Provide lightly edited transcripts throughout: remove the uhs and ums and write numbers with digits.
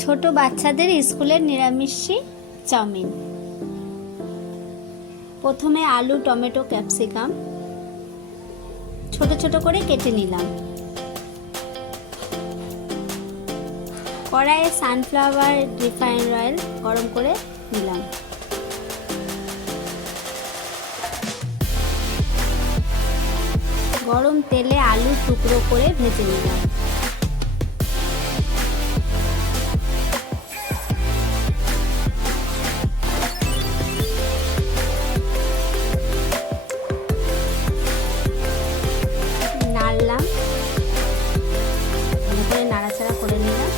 ছোট বাচ্চাদের স্কুলের নিরামিষি চাউমিন। প্রথমে আলু, টমেটো, ক্যাপসিকাম ছোট ছোট করে কেটে নিলাম। কড়াইয়ে সানফ্লাওয়ার রিফাইন্ড অয়েল গরম করে নিলাম। গরম তেলে আলু টুকরো করে ভেজে নিলাম। নাড়লাম, ভালো করে নাড়াচাড়া করে নিলাম।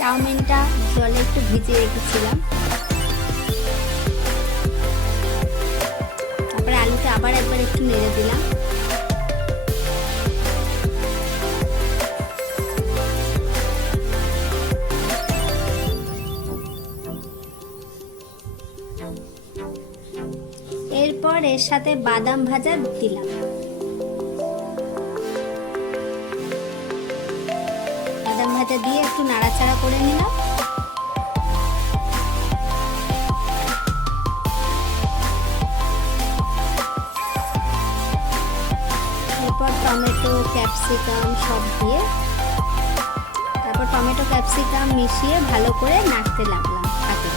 চাউমিনটা জলে একটু ভিজিয়ে রেখেছিলাম। তারপরে আলুটা আবার একবার একটু নেড়ে দিলাম। এরপর এর সাথে বাদাম ভাজা দিলাম। বাদাম ভাজা দিয়ে একটু নাড়াচাড়া করে নিলাম। এরপর টমেটো, ক্যাপসিকাম সব দিয়ে তারপর টমেটো ক্যাপসিকাম মিশিয়ে ভালো করে নাড়তে লাগলাম হাতে।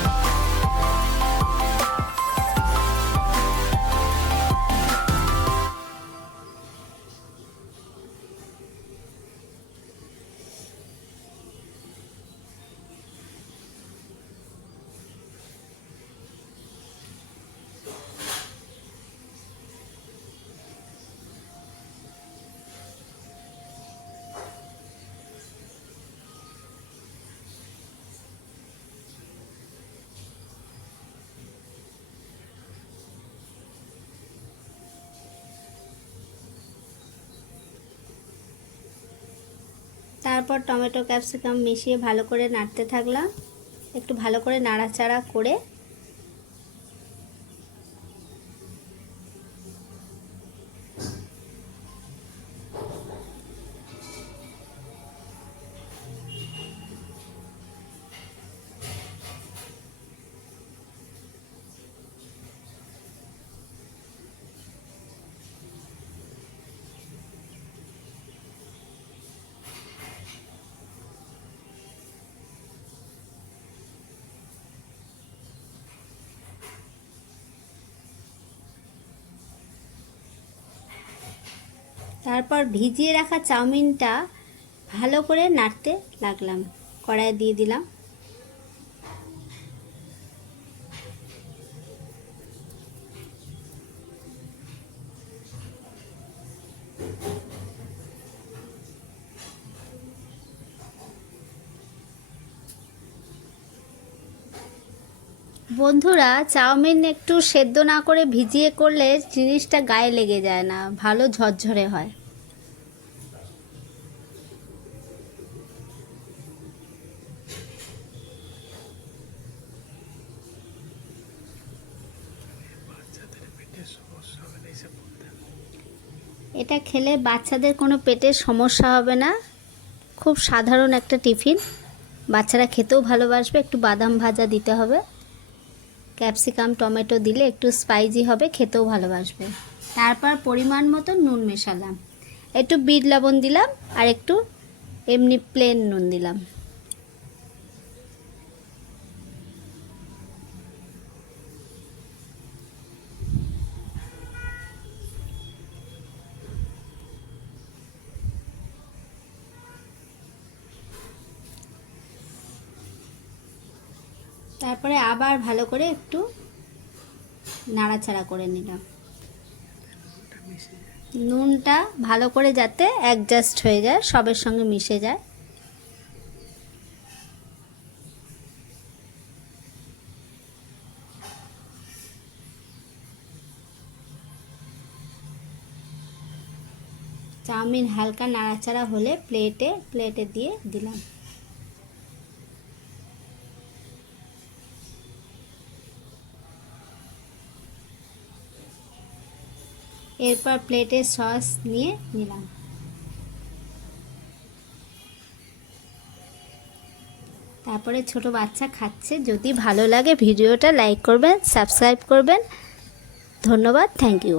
তারপর টমেটো ক্যাপসিকাম মিশিয়ে ভালো করে নাড়তে থাকলাম। একটু ভালো করে নাড়াচাড়া করে তারপর ভিজিয়ে রাখা চাউমিনটা ভালো করে নাড়তে লাগলাম। কড়াইয়ে দিয়ে দিলাম। বন্ধুরা, চাউমিন একটু সেদ্ধ না করে ভিজিয়ে করলে জিনিসটা গায়ে লেগে যায় না, ভালো ঝরঝরে হয়। এটা খেলে বাচ্চাদের কোনো পেটের সমস্যা হবে না। খুব সাধারণ একটা টিফিন, বাচ্চারা খেতেও ভালোবাসবে। একটু বাদাম ভাজা দিতে হবে, ক্যাপসিকাম টমেটো দিলে একটু স্পাইসি হবে, খেতেও ভালোবাসবে। তারপর পরিমাণ মতো নুন মেশালাম, একটু বিট লবণ দিলাম আর একটু এমনি প্লেন নুন দিলাম। তারপরে আবার ভালো করে একটু নাড়াচাড়া করে নিলাম। নুনটা ভালো করে যাতে অ্যাডজাস্ট হয়ে যায়, সবের সঙ্গে মিশে যায়। চাউমিন হালকা নাড়াচাড়া হলে প্লেটে দিয়ে দিলাম। এরপর প্লেটে সস নিয়ে নিলাম। তারপরে ছোট বাচ্চা খাচ্ছে। যদি ভালো লাগে ভিডিওটা লাইক করবেন, সাবস্ক্রাইব করবেন। ধন্যবাদ, থ্যাংক ইউ।